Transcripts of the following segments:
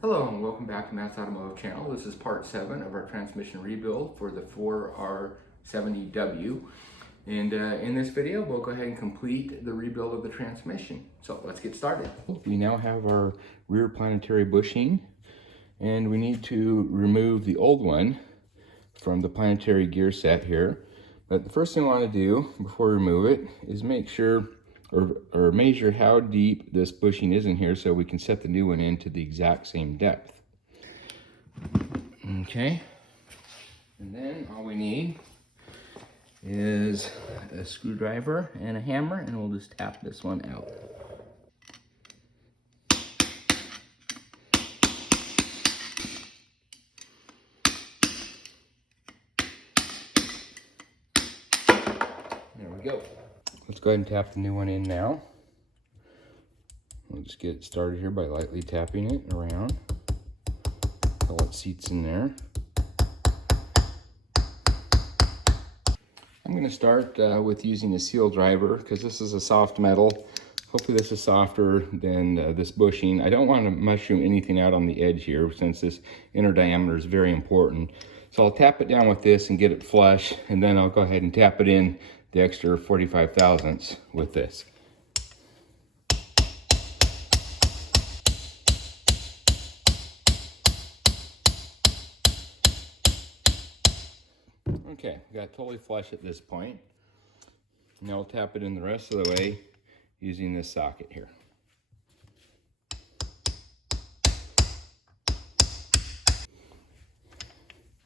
Hello and welcome back to Matt's Automotive Channel. This is part 7 of our transmission rebuild for the 4R70W. And in this video, we'll go ahead and complete the rebuild of the transmission. So let's get started. We now have our rear planetary bushing, and we need to remove the old one from the planetary gear set here. But the first thing I want to do before we remove it is make sure or measure how deep this bushing is in here so we can set the new one into the exact same depth. Okay, and then all we need is a screwdriver and a hammer, and we'll just tap this one out. There we go. Let's go ahead and tap the new one in now. We'll just get it started here by lightly tapping it around until it seats in there. I'm going to start with using a seal driver because this is a soft metal. Hopefully this is softer than this bushing. I don't want to mushroom anything out on the edge here since this inner diameter is very important. So I'll tap it down with this and get it flush, and then I'll go ahead and tap it in the extra 45 thousandths with this. Okay, got it totally flush at this point. Now I'll tap it in the rest of the way using this socket here.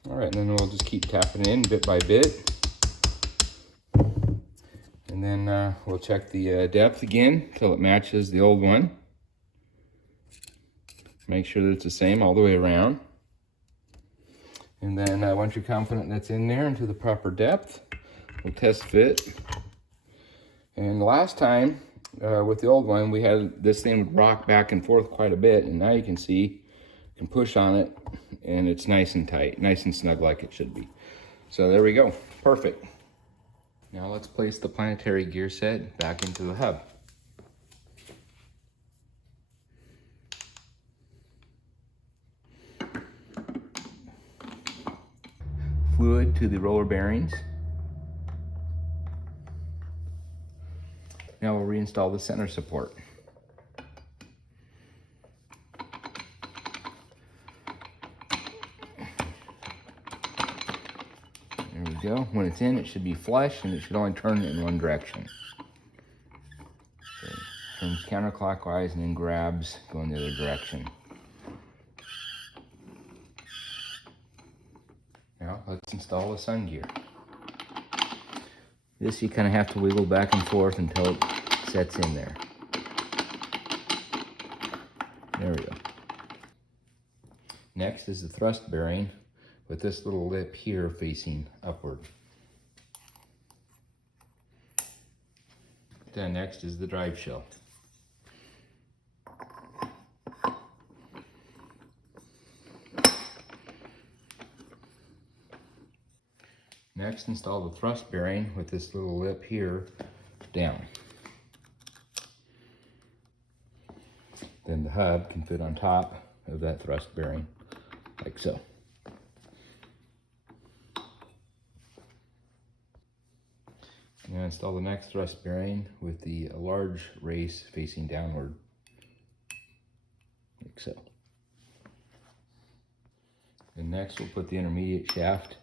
All right, and then we'll just keep tapping it in bit by bit. And then we'll check the depth again until it matches the old one. Make sure that it's the same all the way around. And then once you're confident that's in there into the proper depth, we'll test fit. And the last time with the old one, we had this thing would rock back and forth quite a bit, and now you can see, you can push on it, and it's nice and tight, nice and snug like it should be. So there we go, perfect. Now let's place the planetary gear set back into the hub. Fluid to the roller bearings. Now we'll reinstall the center support. There we go. When it's in, it should be flush, and it should only turn in one direction. So it turns counterclockwise and then grabs going the other direction. Now let's install the sun gear. This you kind of have to wiggle back and forth until it sets in there. There we go. Next is the thrust bearing with this little lip here facing upward. Then next is the drive shell. Next, install the thrust bearing with this little lip here down. Then the hub can fit on top of that thrust bearing, like so. Now install the next thrust bearing with the large race facing downward, like so. And next we'll put the intermediate shaft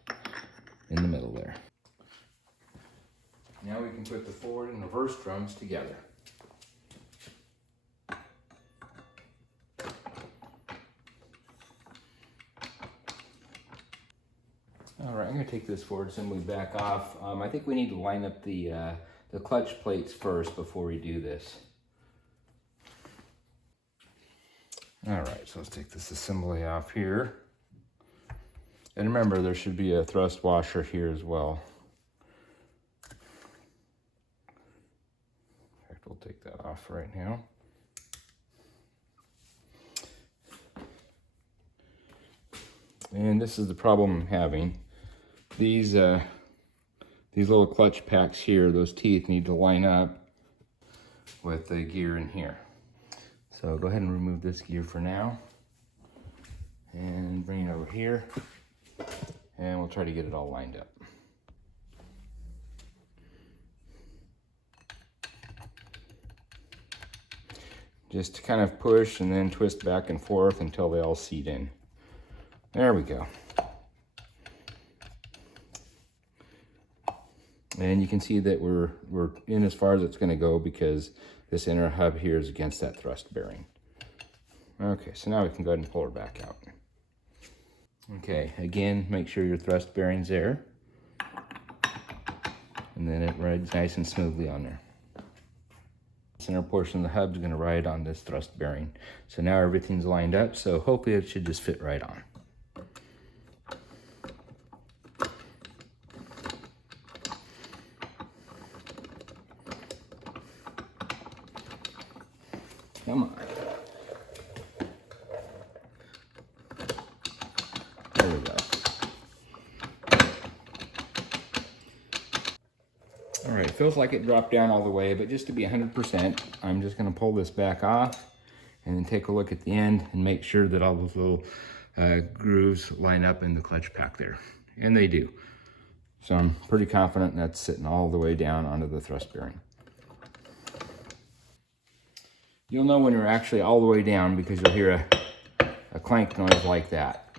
in the middle there. Now we can put the forward and reverse drums together. All right, I'm going to take this forward assembly back off. I think we need to line up the clutch plates first before we do this. All right, so let's take this assembly off here. And remember, there should be a thrust washer here as well. In fact, we'll take that off right now. And this is the problem I'm having. These little clutch packs here, those teeth need to line up with the gear in here. So go ahead and remove this gear for now. and bring it over here, and we'll try to get it all lined up. Just kind of push and then twist back and forth until they all seat in. There we go. And you can see that we're in as far as it's going to go because this inner hub here is against that thrust bearing. Okay, so now we can go ahead and pull her back out. Okay, again, make sure your thrust bearing's there. And then it rides nice and smoothly on there. Center portion of the hub is going to ride on this thrust bearing. So now everything's lined up, so hopefully it should just fit right on. Come on. There we go. All right, it feels like it dropped down all the way, but just to be 100%, I'm just going to pull this back off and then take a look at the end and make sure that all those little grooves line up in the clutch pack there. And they do. So I'm pretty confident that's sitting all the way down onto the thrust bearing. You'll know when you're actually all the way down because you'll hear a clank noise like that.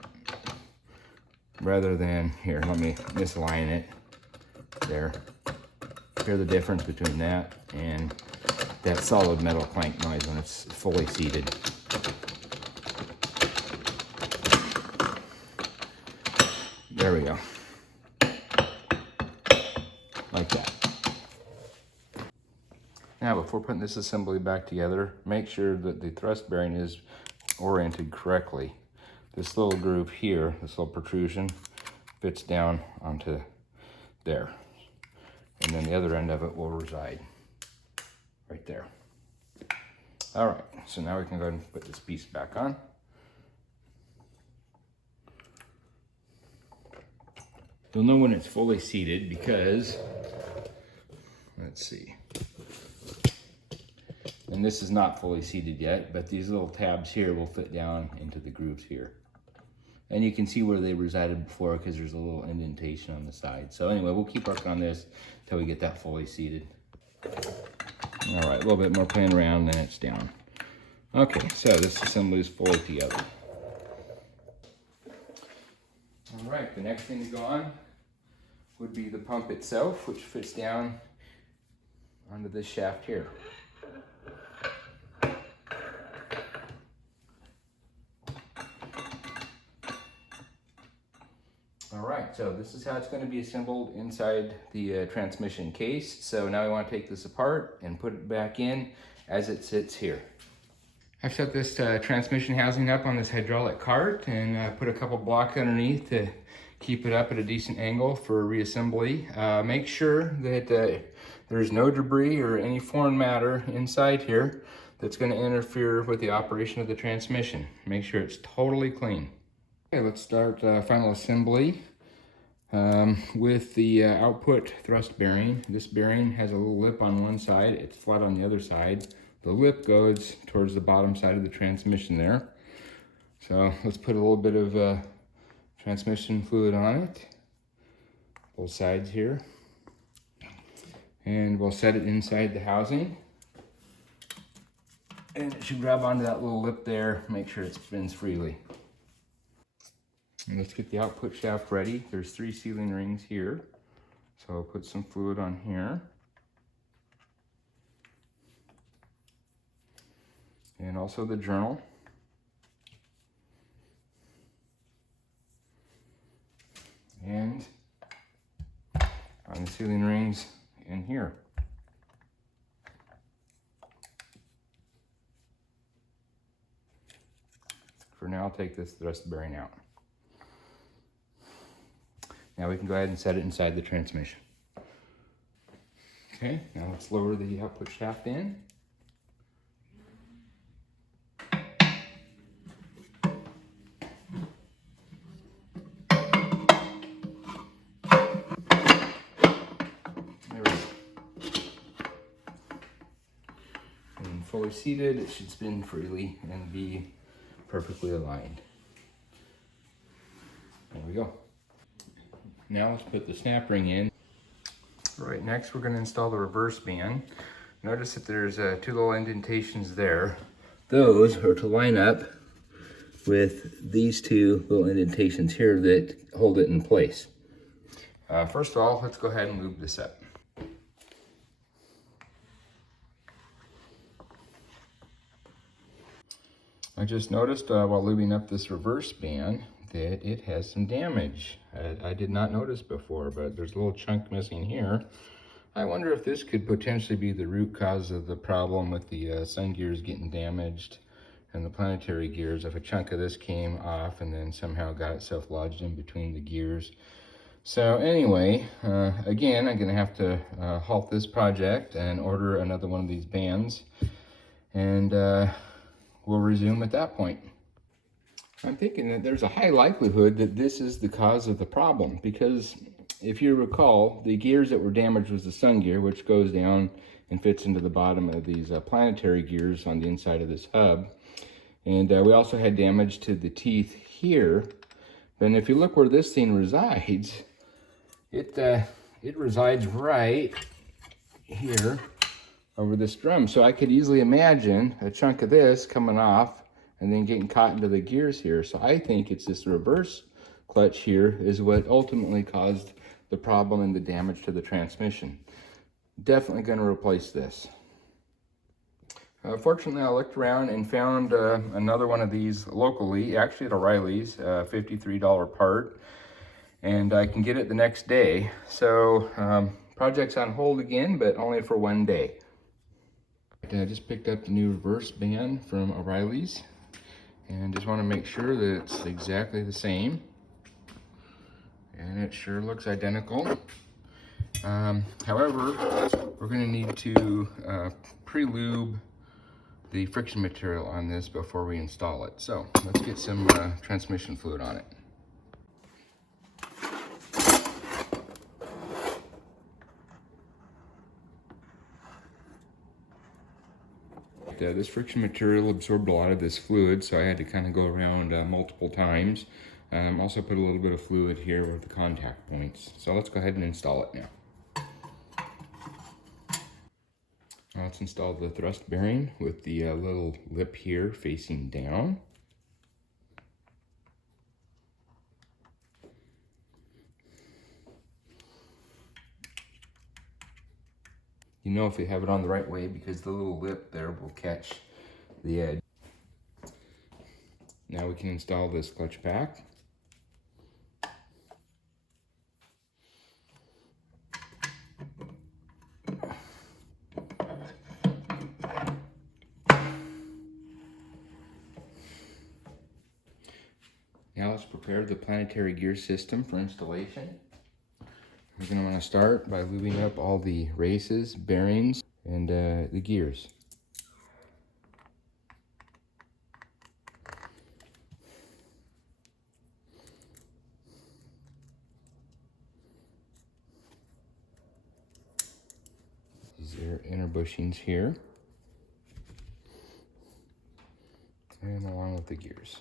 Rather than, here, let me misalign it. There. Hear the difference between that and that solid metal clank noise when it's fully seated. There we go. Like that. Now, before putting this assembly back together, make sure that the thrust bearing is oriented correctly. This little groove here, this little protrusion, fits down onto there. And then the other end of it will reside right there. All right, so now we can go ahead and put this piece back on. You'll know when it's fully seated because, let's see. And this is not fully seated yet, but these little tabs here will fit down into the grooves here. And you can see where they resided before because there's a little indentation on the side. So anyway, we'll keep working on this until we get that fully seated. All right, a little bit more playing around, then it's down. Okay, so this assembly is fully together. All right, the next thing to go on would be the pump itself, which fits down onto this shaft here. All right, so this is how it's going to be assembled inside the transmission case. So now we want to take this apart and put it back in as it sits here. I've set this transmission housing up on this hydraulic cart and put a couple blocks underneath to keep it up at a decent angle for reassembly. Make sure that there's no debris or any foreign matter inside here that's going to interfere with the operation of the transmission. Make sure it's totally clean. Okay, let's start final assembly with the output thrust bearing. This bearing has a little lip on one side, it's flat on the other side. The lip goes towards the bottom side of the transmission there. So let's put a little bit of transmission fluid on it, both sides here. And we'll set it inside the housing. And it should grab onto that little lip there, make sure it spins freely. And let's get the output shaft ready. There's 3 sealing rings here. So I'll put some fluid on here. And also the journal. And on the sealing rings in here. For now, I'll take this thrust bearing out. Now we can go ahead and set it inside the transmission. Okay, now let's lower the output shaft in. There we go. And fully seated, it should spin freely and be perfectly aligned. There we go. Now let's put the snap ring in. Right, next we're going to install the reverse band. Notice that there's 2 little indentations there. Those are to line up with these 2 little indentations here that hold it in place. First of all, let's go ahead and lube this up. I just noticed while lubing up this reverse band that it has some damage. I did not notice before, but there's a little chunk missing here. I wonder if this could potentially be the root cause of the problem with the sun gears getting damaged and the planetary gears. If a chunk of this came off and then somehow got itself lodged in between the gears. So anyway, again, I'm gonna have to halt this project and order another one of these bands, and we'll resume at that point. I'm thinking that there's a high likelihood that this is the cause of the problem, because if you recall, the gears that were damaged was the sun gear, which goes down and fits into the bottom of these planetary gears on the inside of this hub. And we also had damage to the teeth here. And if you look where this thing resides, it resides right here over this drum. So I could easily imagine a chunk of this coming off and then getting caught into the gears here. So I think it's this reverse clutch here is what ultimately caused the problem and the damage to the transmission. Definitely going to replace this. Fortunately, I looked around and found another one of these locally, actually at O'Reilly's, $53 part, and I can get it the next day. So project's on hold again, but only for 1 day. I just picked up the new reverse band from O'Reilly's and just want to make sure that it's exactly the same. And it sure looks identical. However, we're going to need to pre-lube the friction material on this before we install it. So let's get some transmission fluid on it. This friction material absorbed a lot of this fluid, so I had to kind of go around multiple times. Also put a little bit of fluid here with the contact points. So let's go ahead and install it now. Let's install the thrust bearing with the little lip here facing down. You know if you have it on the right way because the little lip there will catch the edge. Now we can install this clutch pack. Now let's prepare the planetary gear system for installation. We're going to want to start by lubing up all the races, bearings, and the gears. These are inner bushings here, and along with the gears.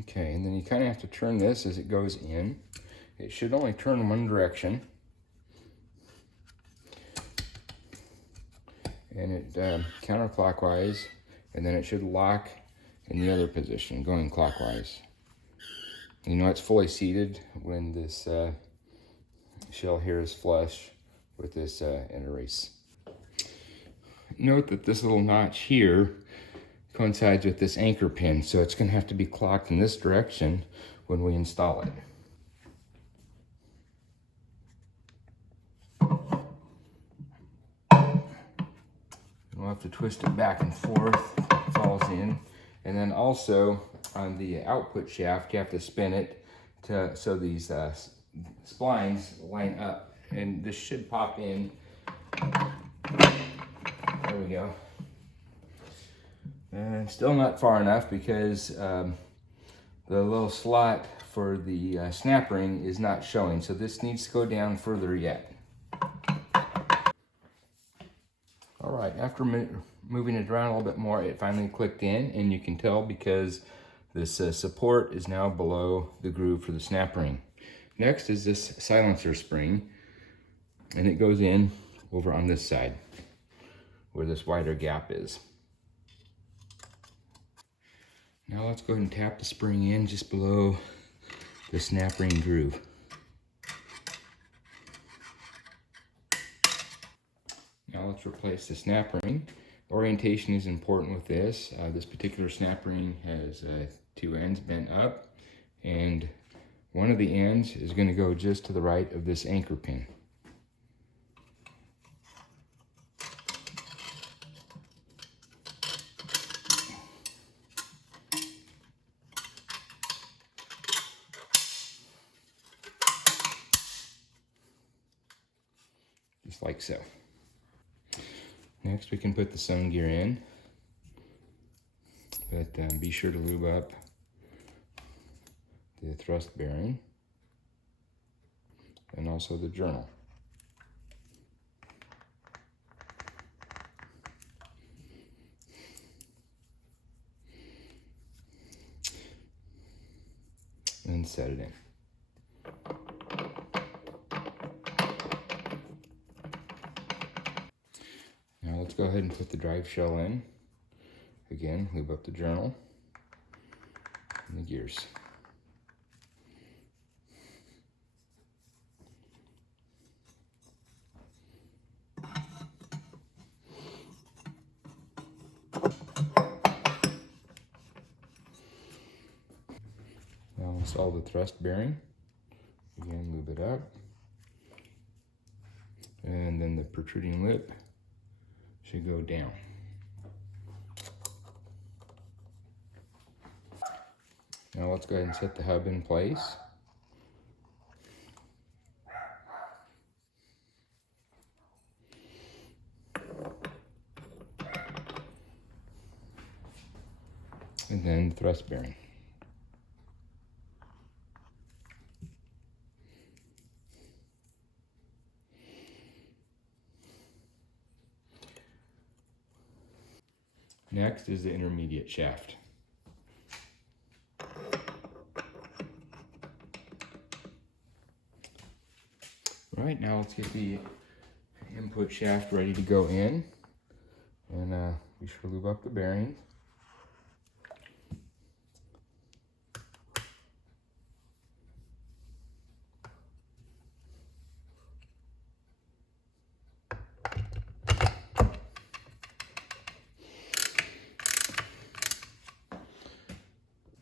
Okay, and then you kind of have to turn this as it goes in. It should only turn in one direction. And it counterclockwise, and then it should lock in the other position, going clockwise. You know it's fully seated when this shell here is flush with this inner race. Note that this little notch here coincides with this anchor pin, so it's going to have to be clocked in this direction when we install it. We'll have to twist it back and forth, it falls in. And then also on the output shaft, you have to spin it so these splines line up. And this should pop in. There we go. And still not far enough because the little slot for the snap ring is not showing, so this needs to go down further yet. All right, after moving it around a little bit more, it finally clicked in, and you can tell because this support is now below the groove for the snap ring. Next is this silencer spring, and it goes in over on this side where this wider gap is. Now let's go ahead and tap the spring in just below the snap ring groove. Now let's replace the snap ring. Orientation is important with this. This particular snap ring has two ends bent up, and one of the ends is going to go just to the right of this anchor pin. Just like so. Next we can put the sun gear in, but be sure to lube up the thrust bearing and also the journal. And set it in. Now let's go ahead and put the drive shell in. Again, lube up the journal and the gears. Now install the thrust bearing. Again, lube it up. And then the protruding lip should go down. Now let's go ahead and set the hub in place. And then the thrust bearing. Next is the intermediate shaft. Right, now let's get the input shaft ready to go in, and be sure to lube up the bearings.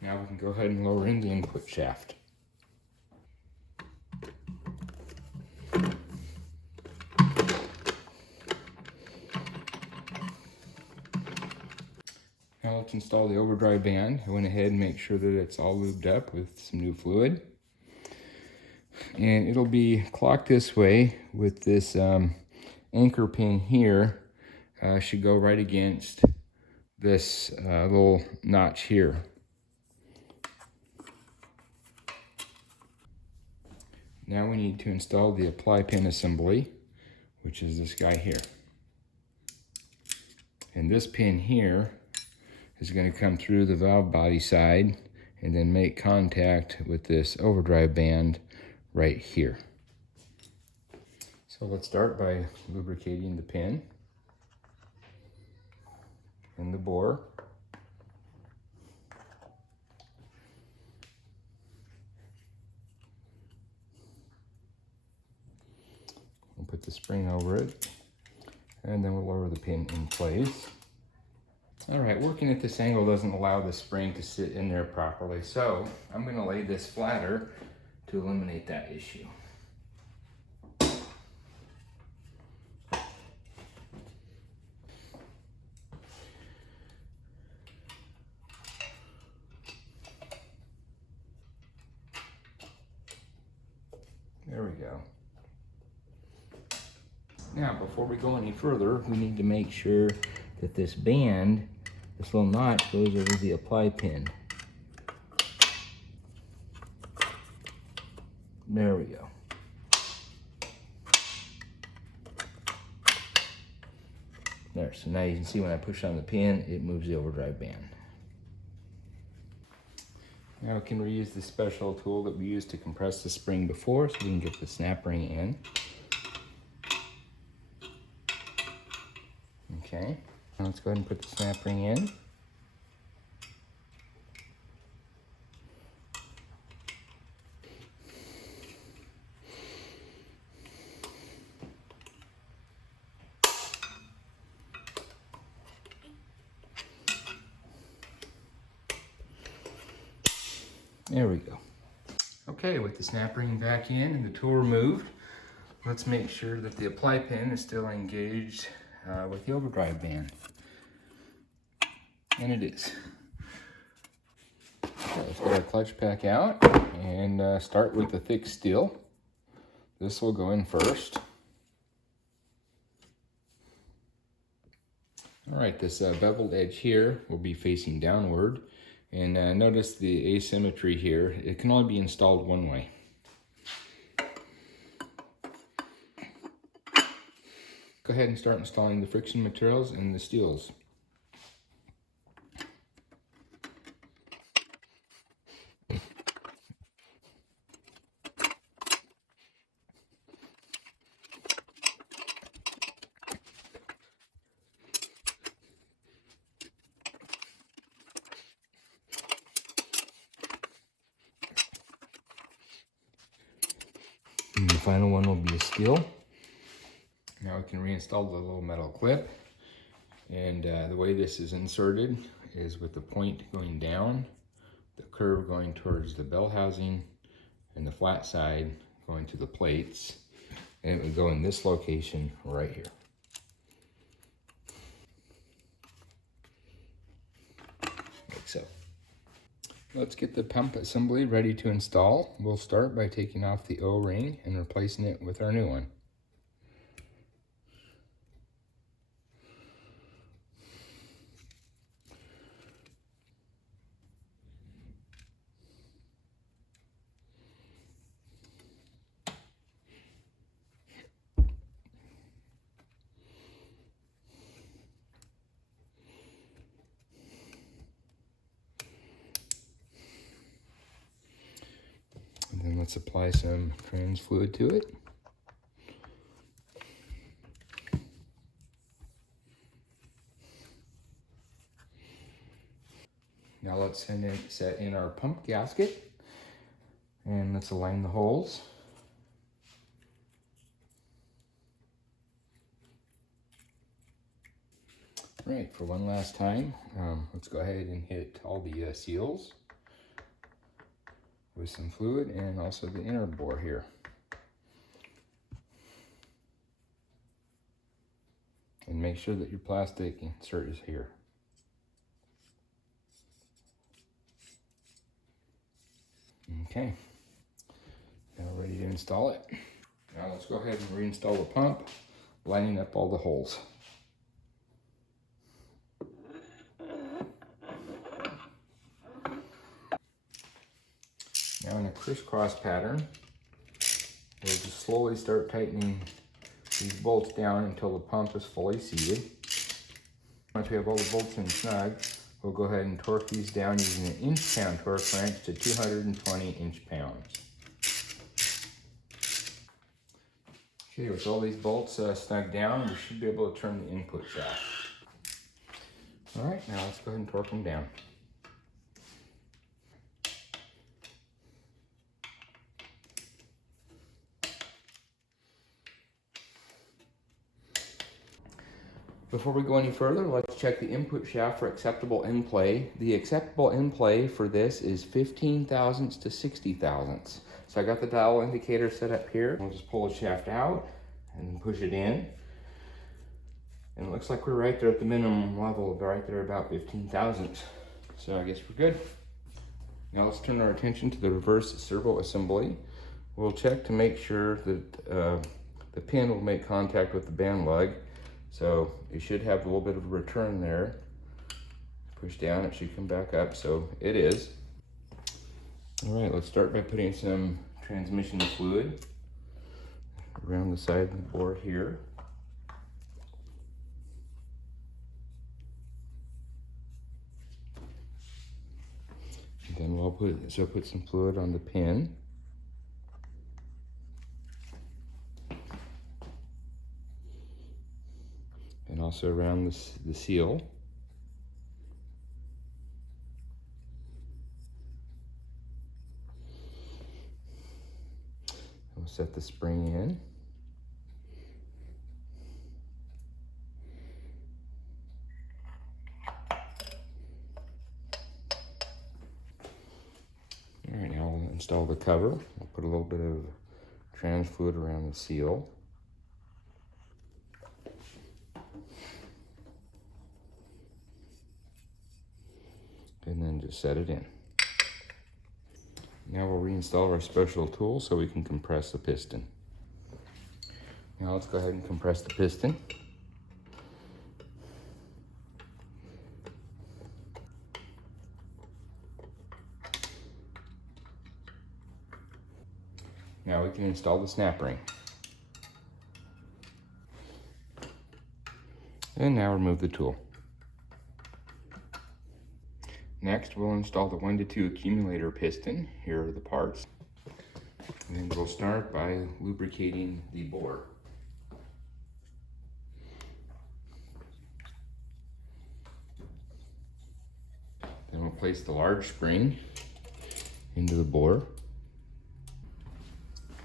Now we can go ahead and lower in the input shaft. Now let's install the overdrive band. I went ahead and make sure that it's all lubed up with some new fluid. And it'll be clocked this way with this anchor pin here. Should go right against this little notch here. Now we need to install the apply pin assembly, which is this guy here. And this pin here is going to come through the valve body side and then make contact with this overdrive band right here. So let's start by lubricating the pin and the bore. We'll put the spring over it, and then we'll lower the pin in place. All right, working at this angle doesn't allow the spring to sit in there properly, so I'm going to lay this flatter to eliminate that issue. There we go. Now, before we go any further, we need to make sure that this band This little notch goes over the apply pin. There we go. There, so now you can see when I push on the pin, it moves the overdrive band. Now we can reuse the special tool that we used to compress the spring before, so we can get the snap ring in. Okay, now let's go ahead and put the snap ring in. There we go. Okay, with the snap ring back in and the tool removed, let's make sure that the apply pin is still engaged with the overdrive band. And it is. Okay, let's get our clutch pack out and start with the thick steel. This will go in first. All right, this beveled edge here will be facing downward. And notice the asymmetry here. It can only be installed one way. Go ahead and start installing the friction materials and the steels. And the final one will be a steel. Now we can reinstall the little metal clip. And the way this is inserted is with the point going down, the curve going towards the bell housing, and the flat side going to the plates. And it would go in this location right here. Like so. Let's get the pump assembly ready to install. We'll start by taking off the O-ring and replacing it with our new one. And then let's apply some trans fluid to it. Now let's set in our pump gasket, and let's align the holes. All right, for one last time, let's go ahead and hit all the seals with some fluid, and also the inner bore here. And make sure that your plastic insert is here. Okay, now we're ready to install it. Now let's go ahead and reinstall the pump, lining up all the holes. Now in a crisscross pattern, we'll just slowly start tightening these bolts down until the pump is fully seated. Once we have all the bolts in snug, we'll go ahead and torque these down using an inch-pound torque wrench to 220 inch-pounds. Okay, with all these bolts snug down, we should be able to turn the input shaft. All right, now let's go ahead and torque them down. Before we go any further, let's check the input shaft for acceptable end play. The acceptable end play for this is 15 thousandths to 60 thousandths. So I got the dial indicator set up here. We'll just pull the shaft out and push it in. And it looks like we're right there at the minimum level, right there about 15 thousandths. So I guess we're good. Now let's turn our attention to the reverse servo assembly. We'll check to make sure that the pin will make contact with the band lug. So it should have a little bit of a return there. push down, it should come back up, so it is. All right, let's start by putting some transmission fluid around the side of the bore here. And then we'll put some fluid on the pin. And also around the seal. We'll set the spring in. All right, now we'll install the cover. I'll put a little bit of trans fluid around the seal. And then just set it in. Now we'll reinstall our special tool so we can compress the piston. Now let's go ahead and compress the piston. Now we can install the snap ring. And now remove the tool. Next, we'll install the 1 to 2 accumulator piston. Here are the parts. And then we'll start by lubricating the bore. Then we'll place the large spring into the bore.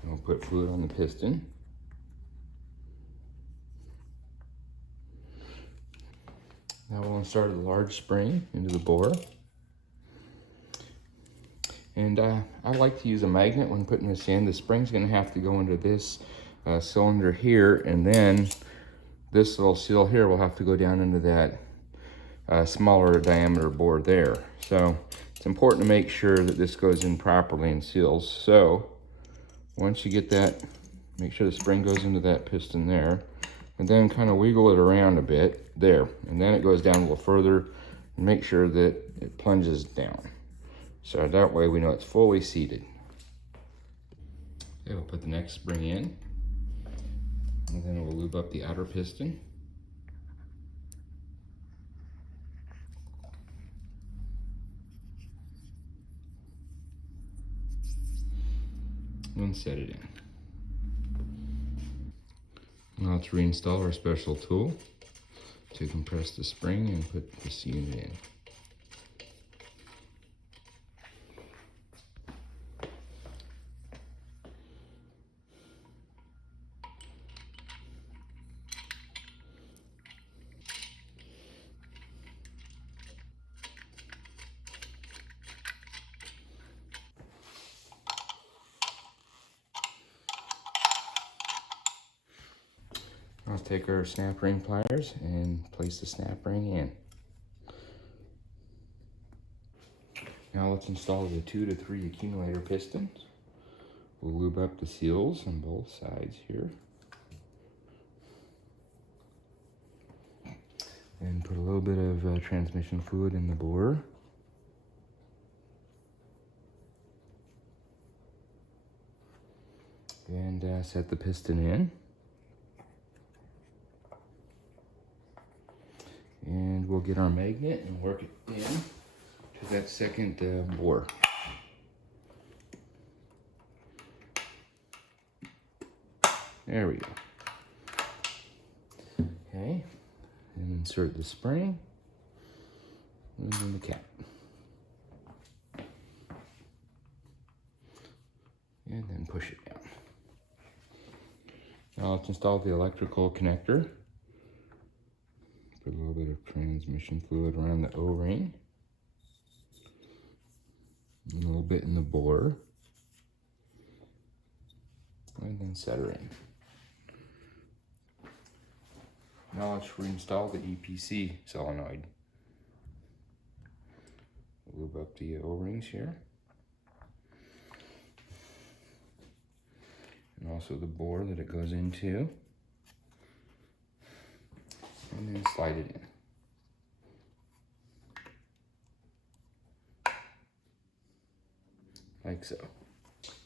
And we'll put fluid on the piston. Now we'll insert the large spring into the bore. And I like to use a magnet when putting this in. The spring's gonna have to go into this cylinder here, and then this little seal here will have to go down into that smaller diameter bore there. So it's important to make sure that this goes in properly and seals. So once you get that, make sure the spring goes into that piston there, and then kind of wiggle it around a bit there. And then it goes down a little further, and make sure that it plunges down. So that way we know it's fully seated. Okay, we'll put the next spring in, and then we'll lube up the outer piston. And set it in. Now let's reinstall our special tool to compress the spring and put this unit in. Let's take our snap ring pliers and place the snap ring in. Now let's install the 2 to 3 accumulator pistons. We'll lube up the seals on both sides here. And put a little bit of transmission fluid in the bore. And set the piston in. And we'll get our magnet and work it in to that second bore. There we go. Okay, and insert the spring and then the cap. And then push it down. Now let's install the electrical connector. Put a little bit of transmission fluid around the O-ring. A little bit in the bore. And then set her in. Now let's reinstall the EPC solenoid. Lube up the O-rings here. And also the bore that it goes into. And then slide it in. like so.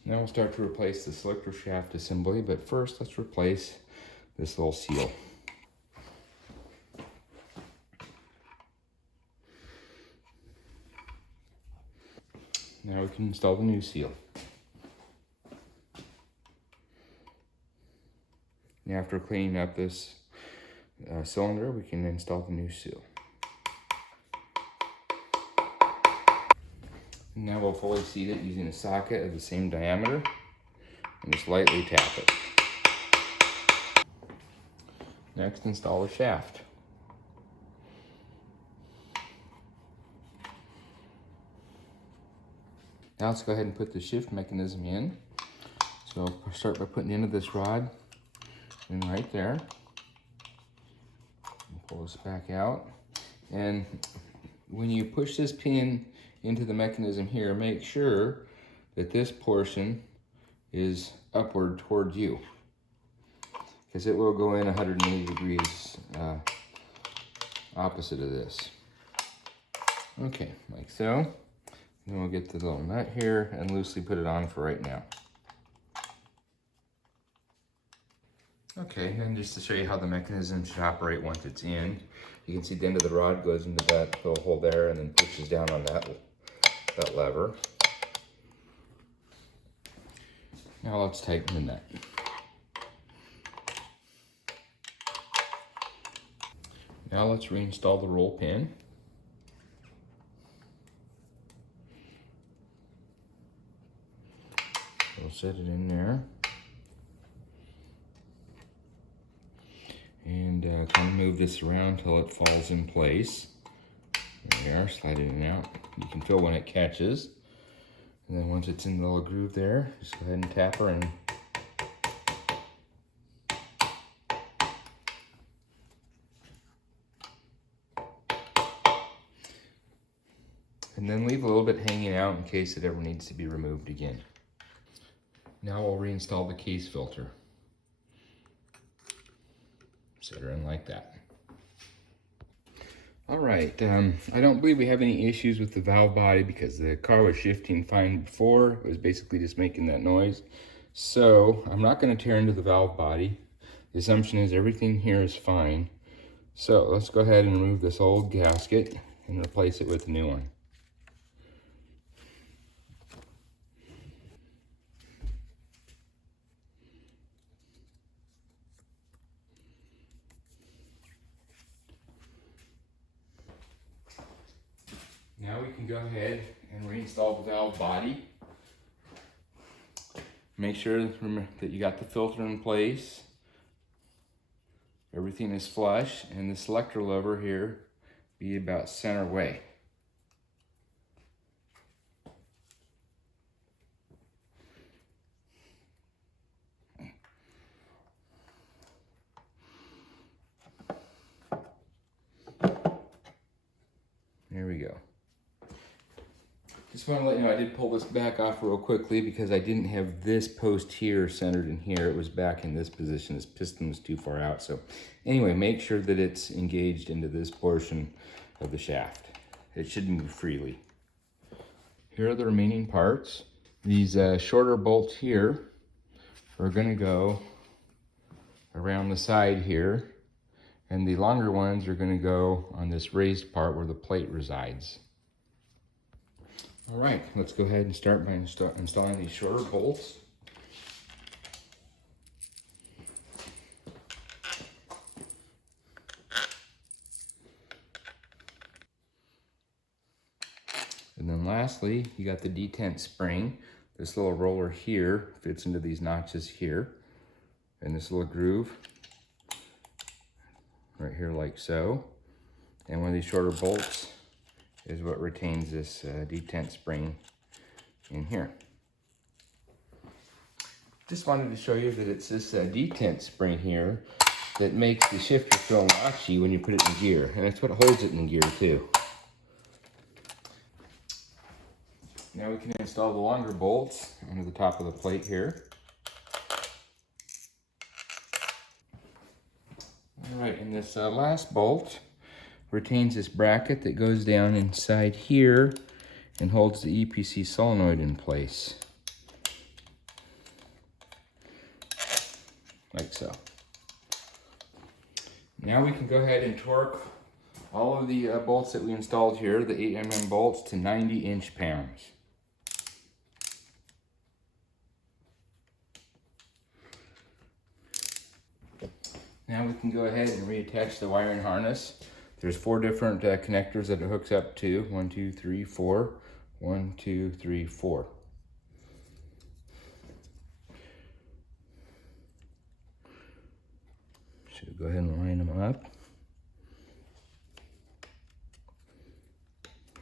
Now we'll start to replace the selector shaft assembly, but first let's replace this little seal. Now we can install the new seal. And after cleaning up this cylinder, we can install the new seal. Now we'll fully seat it using a socket of the same diameter and just lightly tap it. Next, install the shaft. Now let's go ahead and put the shift mechanism in. So I'll start by putting the end of this rod in right there. Pull this back out. And when you push this pin into the mechanism here, make sure that this portion is upward toward you, because it will go in 180 degrees opposite of this. Okay, like so. Then we'll get the little nut here and loosely put it on for right now. Okay, and just to show you how the mechanism should operate once it's in, you can see the end of the rod goes into that little hole there and then pushes down on that lever. Now let's tighten the nut. Now let's reinstall the roll pin. We'll set it in there. And kind of move this around until it falls in place. There we are, sliding it out. You can feel when it catches. And then once it's in the little groove there, just go ahead and tap her and then leave a little bit hanging out in case it ever needs to be removed again. Now we'll reinstall the case filter. Set her in like that. All right, I don't believe we have any issues with the valve body because the car was shifting fine before. It was basically just making that noise. So I'm not going to tear into the valve body. The assumption is everything here is fine. So let's go ahead and remove this old gasket and replace it with a new one. Now we can go ahead and reinstall the valve body. Make sure that you got the filter in place. Everything is flush, and the selector lever here be about center way. There we go. Just want to let you know I did pull this back off real quickly because I didn't have this post here centered in here. It was back in this position. This piston was too far out. So anyway, make sure that it's engaged into this portion of the shaft. It should move freely. Here are the remaining parts. These shorter bolts here are going to go around the side here, and the longer ones are going to go on this raised part where the plate resides. All right, let's go ahead and start by installing these shorter bolts. And then lastly, you got the detent spring. This little roller here fits into these notches here, and this little groove right here like so. And one of these shorter bolts is what retains this detent spring in here. Just wanted to show you that it's this detent spring here that makes the shifter feel notchy when you put it in gear, and that's what holds it in gear too. Now we can install the longer bolts under the top of the plate here. All right, and this last bolt retains this bracket that goes down inside here and holds the EPC solenoid in place. Like so. Now we can go ahead and torque all of the bolts that we installed here, the 8mm bolts, to 90 inch-pounds. Now we can go ahead and reattach the wiring harness. There's 4 different connectors that it hooks up to. 1, 2, 3, 4. 1, 2, 3, 4. Should go ahead and line them up.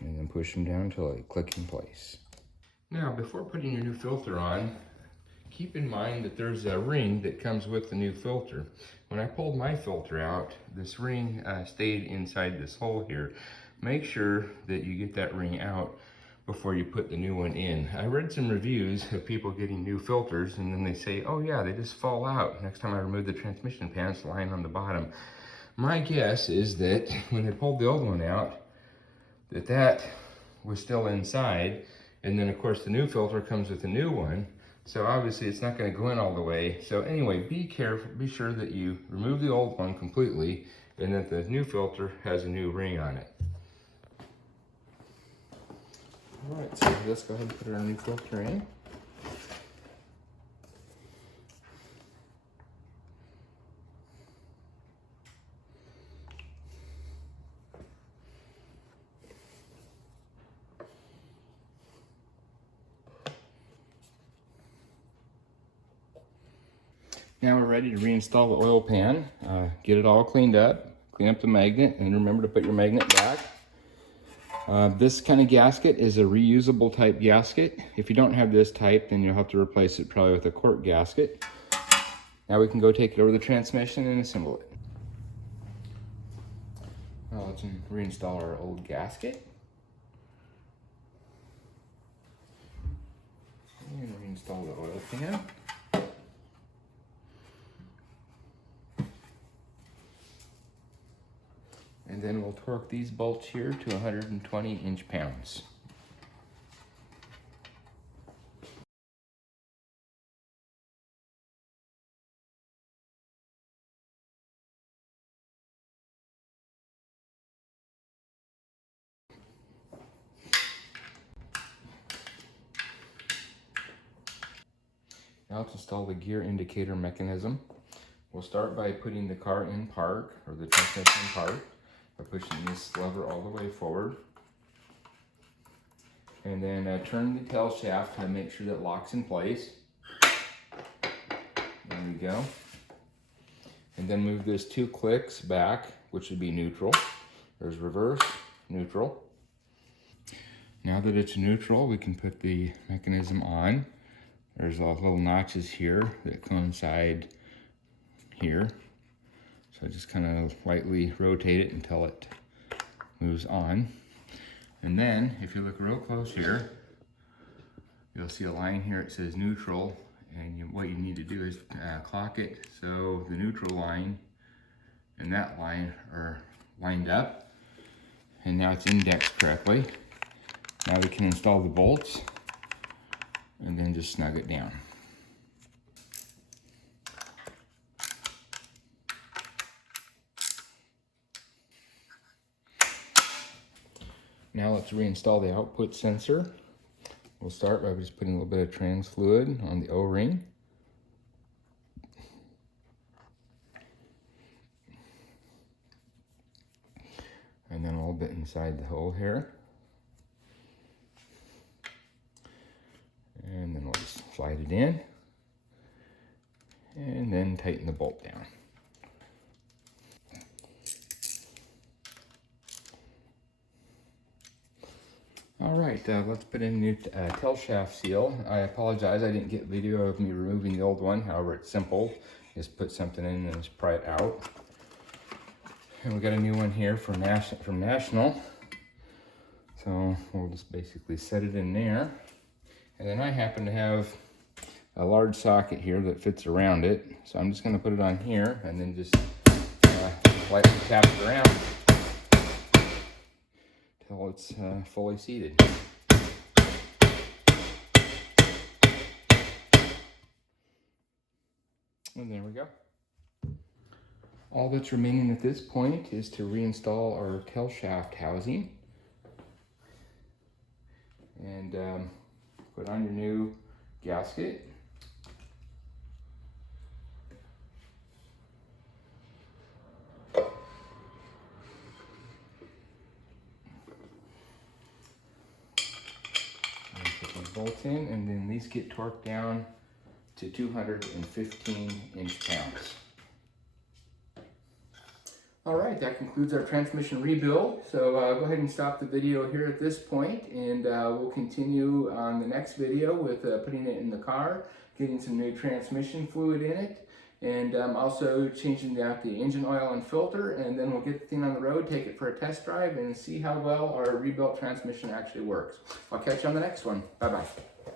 And then push them down until they click in place. Now, before putting your new filter on, keep in mind that there's a ring that comes with the new filter. When I pulled my filter out, this ring stayed inside this hole here. Make sure that you get that ring out before you put the new one in. I read some reviews of people getting new filters and then they say, oh yeah, they just fall out. Next time I remove the transmission pan, it's lying on the bottom. My guess is that when they pulled the old one out, that was still inside, and then of course the new filter comes with a new one, so obviously it's not going to go in all the way. So anyway, be careful, be sure that you remove the old one completely and that the new filter has a new ring on it. All right, so let's go ahead and put our new filter in. Now we're ready to reinstall the oil pan. Get it all cleaned up, clean up the magnet, and remember to put your magnet back. This kind of gasket is a reusable type gasket. If you don't have this type, then you'll have to replace it probably with a quart gasket. Now we can go take it over the transmission and assemble it. Now let's reinstall our old gasket. And reinstall the oil pan. And then we'll torque these bolts here to 120 inch-pounds. Now let's install the gear indicator mechanism. We'll start by putting the car in park, or the transmission in park, by pushing this lever all the way forward. And then turn the tail shaft to make sure that it locks in place. There we go. And then move this 2 clicks back, which would be neutral. There's reverse, neutral. Now that it's neutral, we can put the mechanism on. There's little notches here that coincide here. So just kind of lightly rotate it until it moves on. And then if you look real close here, you'll see a line here. It says neutral, and what you need to do is clock it so the neutral line and that line are lined up. And now it's indexed correctly. Now we can install the bolts and then just snug it down. Now let's reinstall the output sensor. We'll start by just putting a little bit of trans fluid on the O-ring. And then a little bit inside the hole here. And then we'll just slide it in. And then tighten the bolt down. All right, let's put in a new tail shaft seal. I apologize, I didn't get video of me removing the old one. However, it's simple. Just put something in and just pry it out. And we got a new one here from National. So we'll just basically set it in there. And then I happen to have a large socket here that fits around it. So I'm just gonna put it on here and then just lightly tap it around until it's fully seated. And there we go. All that's remaining at this point is to reinstall our tail shaft housing and put on your new gasket. Put these bolts in, and then these get torqued down to 215 inch-pounds. All right, that concludes our transmission rebuild. So go ahead and stop the video here at this point, and we'll continue on the next video with putting it in the car, getting some new transmission fluid in it, and also changing out the engine oil and filter, and then we'll get the thing on the road, take it for a test drive, and see how well our rebuilt transmission actually works. I'll catch you on the next one. Bye-bye.